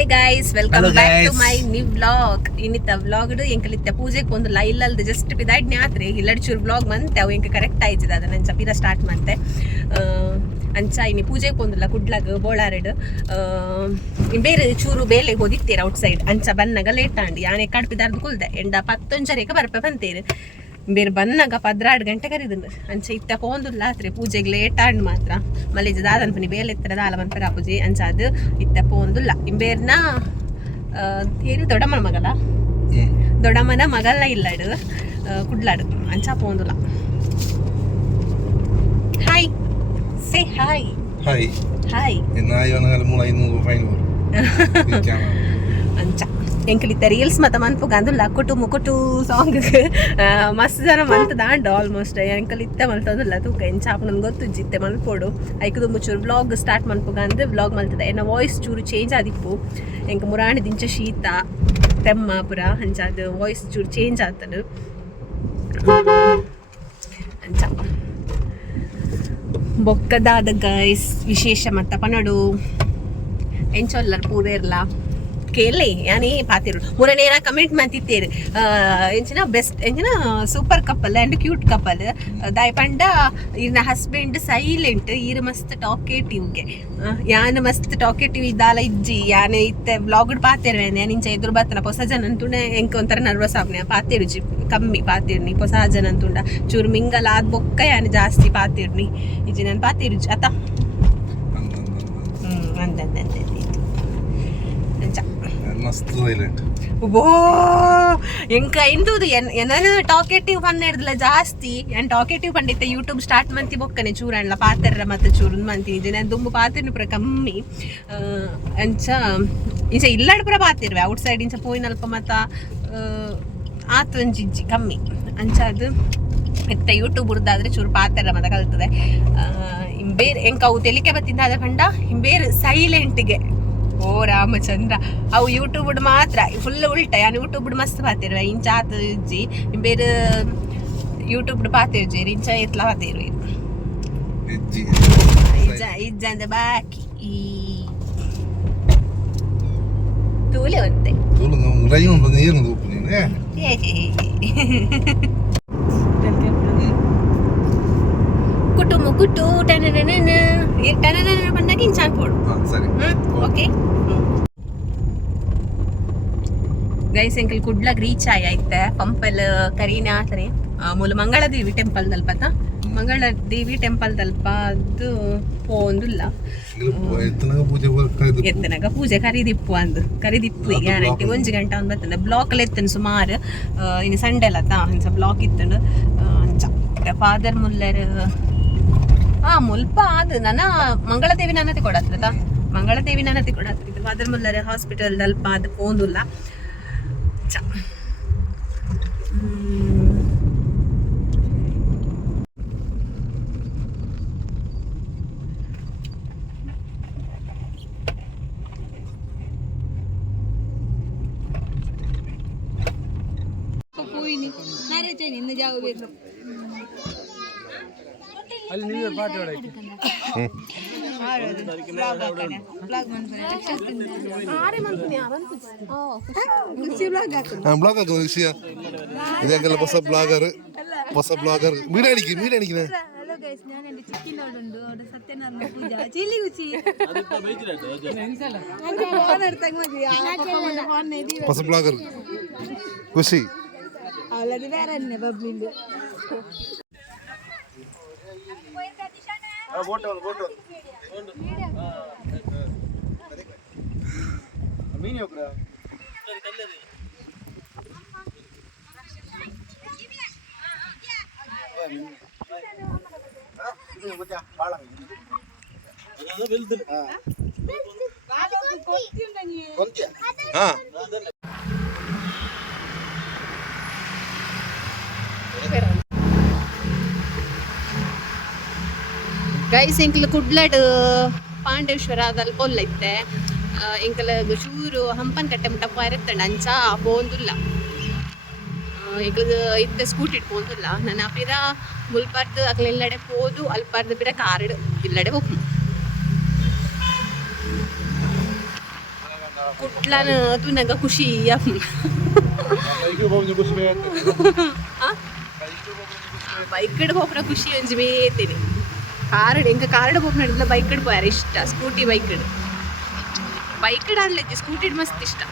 Hi guys, welcome back to my new vlog. ಇನ್ನಿತ್ತ vlog ಎಂಕಲಿತ್ತ ಪೂಜೆಗೆ ಒಂದು ಲೈಲಲ್ದು ಜಸ್ಟ್ ಪಿದಾಡ್ನಿ ಆತ್ರಿ ಇಲ್ಲಡ್ ಚೂರು ವ್ಲಾಗ್ ಮಂತೆ ಅವು ಎಂಕ ಕರೆಕ್ಟ್ ಆಯ್ತದ ಅದನ್ನ ಅಂಚ ಪಿರ ಸ್ಟಾರ್ಟ್ ಮಂತೆ ಅಂಚ ಇನ್ನು ಪೂಜೆಗೆ ಒಂದಿಲ್ಲ ಕುಡ್ಲಾಗ ಬೋಳಾರೆಡ್ ಬೇರೆ ಚೂರು ಬೇಲೆ ಹೋದಿತ್ತೇರ ಔಟ್ ಸೈಡ್ ಅಂಚ ಬನ್ನಗ ಲೇಟ್ ಆಂಡಿ ಯಾನೆ ಕಡ್ಪಿದಾರ್ದು ಕುಲ್ದೆ ಎಂಡ 11:30 ಬರ್ಪೆ ಬಂತೇರು ಬೇರೆ ಬನ್ನಾಗ 12 ಗಂಟೆ ಕರಿದನು ಅಂಚ ಇತ್ತ ಪೋಂದುಲ್ಲ ಆತ್ರಿ ಪೂಜೆಗೆ ಲೇಟ್ ಆಂಡ್ ಮಾತ್ರ ಮಲೇಜ್ ದಾದನ್ಪನಿ ಬೇಲೆ ಎತ್ತರದ ಆಲಮನ್ಪರ ಪೂಜೆ ಅಂಚ ಅದು ಇತ್ತ ಪೋಂದುಲ್ಲ ಇಂಬೇರ್ನ ಏರು ದೊಡ್ಡಮ್ಮನ ಮಗಲ ದೊಡ್ಡಮ್ಮನ ಮಗಲ್ಲ ಇಲ್ಲಡು ಕುಡ್ಲಾಡು ಅಂಚ ಪೋಂದುಲ್ಲ. Hi say hi hi hi ಅಂಚ ಎಂಕಲಿತ್ತ ರೀಲ್ಸ್ ಮತ್ತ ಮನ್ಪುಗ ಅಂದುಲ್ಲ ಕುಟು ಮುಕುಟು ಸಾಂಗ್ ಮಸ್ತ್ ಜನ ಮಲ್ತದಾಂಡ ಆಲ್ಮೋಸ್ಟ್ ಎಂಕಲಿತ್ತ ಮಲ್ತಂದುಲ್ಲ ತೂಕ ಎಂಚಾಪ ನನ್ಗೆ ಗೊತ್ತುಜ್ಜಿತ್ತೆ ಮಲ್ಪೋಡು ಐಕದು ಮುಚ್ಚೂರು ವ್ಲಾಗ್ ಸ್ಟಾರ್ಟ್ ಮನ್ಪುಗ ಅಂದ್ರೆ ವ್ಲಾಗ್ ಮಲ್ತದ ಎನ್ನ ವಾಯ್ಸ್ ಚೂರು ಚೇಂಜ್ ಆದಿಪ್ಪು ಎಂಕ ಮುರಾಣಿ ದಿಂಚ ಶೀತ ತೆಮ್ಮ ಪುರ ಅಂಚ ಅದು ವಾಯ್ಸ್ ಚೂರು ಚೇಂಜ್ ಆತನು ಅಂಚ ಬೊಕ್ಕದಾದ ಗೈಸ್ ವಿಶೇಷ ಮತ್ತ ಪನಡು ಎಂಚೊಲ್ಲರ್ ಪೂರ ಇರ್ಲ ಕೇಳಿ ಯಾನೇ ಪಾತಿರು ಮೂರನೇರ ಕಮೆಂಟ್ ಮಾಡ್ತಿತ್ತೇರು ಎಂಚಿನ ಬೆಸ್ಟ್ ಎಂಚಿನ super couple and cute couple ದಾಯ್ ಪಂಡ ಇರ್ನ ಹಸ್ಬೆಂಡ್ ಸೈಲೆಂಟ್ ಈರು ಮಸ್ತ್ ಟಾಕೇಟಿವ್ಗೆ ಯಾನು ಮಸ್ತ್ ಟಾಕೇಟಿವ್ ಇದ್ದಾಲ ಇಜ್ಜಿ ಯಾನೆ ಇತ್ತೆ ವ್ಲಾಗ್ಡ್ ಪಾತಿರುವೇನೆ ನಿಂಚ ಎದುರು ಬರ್ತನ ಹೊಸ ಜನ ಅಂತುಂಡ ಎಂಕ ಒಂಥರ ನರ್ವಸ್ ಆಗ್ನೆ ಪಾತಿರುಜಿ ಕಮ್ಮಿ ಪಾತಿರ್ನಿ ಹೊಸ ಜನ ಅಂತುಂಡ ಚೂರು ಮಿಂಗಲ್ ಆದ ಬೊಕ್ಕ ಯಾನು ಜಾಸ್ತಿ ಪಾತಿರ್ನಿ ಇಜ್ಜಿ ನಾನು ಪಾತಿರುಜಿ ಆತ ಅಂದಂದೆ ಮಸ್ತ್ ಸೈಲೆಂಟ್ ಓ ಎಂಕ ಇಂದುದು ಏನಾದ್ರು ಟಾಕೇಟಿವ್ ಪನ್ನೆರ್ದಲ್ಲ ಜಾಸ್ತಿ ಏನ್ ಟಾಕೇಟಿವ್ ಪಂಡಿತ ಯೂಟ್ಯೂಬ್ ಸ್ಟಾರ್ಟ್ ಮಂತಿ ಬೊಕ್ಕನೆ ಚೂರಣ್ಣ ಪಾತೆರ್ರ ಮತ್ತೆ ಚೂರು ಮಂತಿ ನಾನು ದುಂಬು ಪಾತಿರ್ನು ಪುರ ಕಮ್ಮಿ ಅಂಚ ಇಂಚ ಇಲ್ಲಾಡ್ ಪುರ ಪಾತಿರ್ವೆ ಔಟ್ ಸೈಡ್ ಇಂಚ ಪೋಯಿನಲ್ಪ ಮತ್ತ ಆತೊಂಜಿಜ್ಜಿ ಕಮ್ಮಿ ಅಂಚ ಅದು ಎತ್ತ ಯೂಟ್ಯೂಬ್ ಉರ್ದಾದ್ರೆ ಚೂರು ಪಾತೆರ್ರ ಮತ ಕಲ್ತದೆ ಬೇರೆ ಎಂಕ ಅವು ತೆಲಿಕೆ ಬತ್ತಿಂದ ಅದ ಕಂಡ ಬೇರೆ ಸೈಲೆಂಟ್ಗೆ ಓ ರಾಮಚಂದ್ರ ಅವು ಯೂಟ್ಯೂಬ್ ಮಾತ್ರ ಫುಲ್ ಉಲ್ಟ ಯಾನು ಯೂಟ್ಯೂಬ್ ಮಸ್ತ್ ಪಾತಿರ್ವೆ ಇಂಚ ಆತ ಇಜ್ಜಿ ಬೇರೆ ಯೂಟ್ಯೂಬ್ ಪಾತಿರ್ಜಿ ಇಂಚ ಎತ್ಲ ಪಾತಿರ್ವೆ ಇಜ್ಜಂದ ಬಾಕಿ ಈ ತೂಲೆ ಒಂತೆ ಕುಟುಂಬ ಕುಟು ಟನ ಬಂದಾಗ ಇನ್ಸಾನ್ ಪೋಡು ಓಕೆ ಗೈಸ್ ಎಂಕಲ್ ಕುಡ್ಲಾಗ ರೀಚ್ ಆಯ್ತೆ ಪಂಪಲ್ ಕರೀನ ಆತನೆ ಮೂಲ ಮಂಗಳದೇವಿ ಟೆಂಪಲ್ ದಲ್ಪತ ಮಂಗಳದೇವಿ ಟೆಂಪಲ್ ದಲ್ಪ ಅದು ಪೋಂದುಲ್ಲ ಎತ್ತನಾಗ ಪೂಜೆ ಕರಿದಿಪ್ಪು ಈಗ ಗ್ಯಾರಂಟಿ 1 ಗಂಟೆ ಒಂದು ಬರ್ತದೆ ಬ್ಲಾಕ್ ಅಲ್ಲಿ ಎತ್ತನು ಸುಮಾರು ಇನ್ನು ಸಂಡೆ ಅಲ್ಲತ್ತ ಇಂಚ ಬ್ಲಾಕ್ ಇತ್ತನು ಅಂಚ ಫಾದರ್ ಮುಲ್ಲರ್ ಮುಲ್ಪ ಅದು ನನ್ನ ಮಂಗಳದೇವಿ ನನ್ನತಿ ಕೊಡತ್ರದ ಮಂಗಳದೇವಿ ನನ್ನತಿ ಕೊಡತ್ರಿದ್ದು ಫಾದರ್ ಮುಲ್ಲರ್ ಹಾಸ್ಪಿಟಲ್ ದಲ್ಪ ಅದು ಪೋಂದುಲ್ಲ ಚ ಅಲ್ಲಿ ನೀವೇ ಪಾಠ ಹೊಡಕ್ಕೆ ಬ್ಲಾಗ್ ಹಾಕೋ ಇದಕ್ಕೆಲ್ಲ ಹೊಸ ಬ್ಲಾಗರ್ ಮೀಡಿಯಾ ಅಡಿಕಿನ ಹೊಸ ಬ್ಲಾಗರ್ ಖುಷಿ ಗೈಸ್ ಎಂಕಲ್ ಕುಡ್ಲಾಡ್ ಪಾಂಡೇಶ್ವರ ಅದಲ್ಲಿ ಪೊಲ್ಲೈತೆ ಎಂಕಲ್ ಚೂರು ಹಂಪನ್ ಕಟ್ಟೆ ಮುಟ್ಟ ಪಾರೆತ್ತಂಡ ಅಂಚ ಪೋಂದುಲ್ಲ ಎಂಕಲ್ ಇತ್ತೆ ಸ್ಕೂಟಿ ಇಟ್ಕೊಂದಿಲ್ಲ ನನ್ನ ಪಿರ ಮುಲ್ಪರ್ದು ಅಕ್ಲೆಲ್ಲಡೆ ಪೋದು ಅಲ್ಪರ್ದು ಪಿರ ಕಾರ್ಡ್ ಇಲ್ಲಡೆ ಹೋಗ್ನು कुठला तू नका खुशी ಬೈಕಡ್ ಹೋಗ್ರ ಖುಷಿ ಅಂಜಿ ಬೇತೇನೆ ಕಾರ್ಡ್ ಎಂಕ ಕಾರ್ಡ್ ಹೋಗಿ ನಡೆದಿಲ್ಲ ಬೈಕಡ್ ಬಾರಿ ಇಷ್ಟ ಸ್ಕೂಟಿ ಬೈಕಡ್ ಆಡ್ಲೈತಿ ಸ್ಕೂಟಿಡ್ ಮಸ್ತ್ ಇಷ್ಟ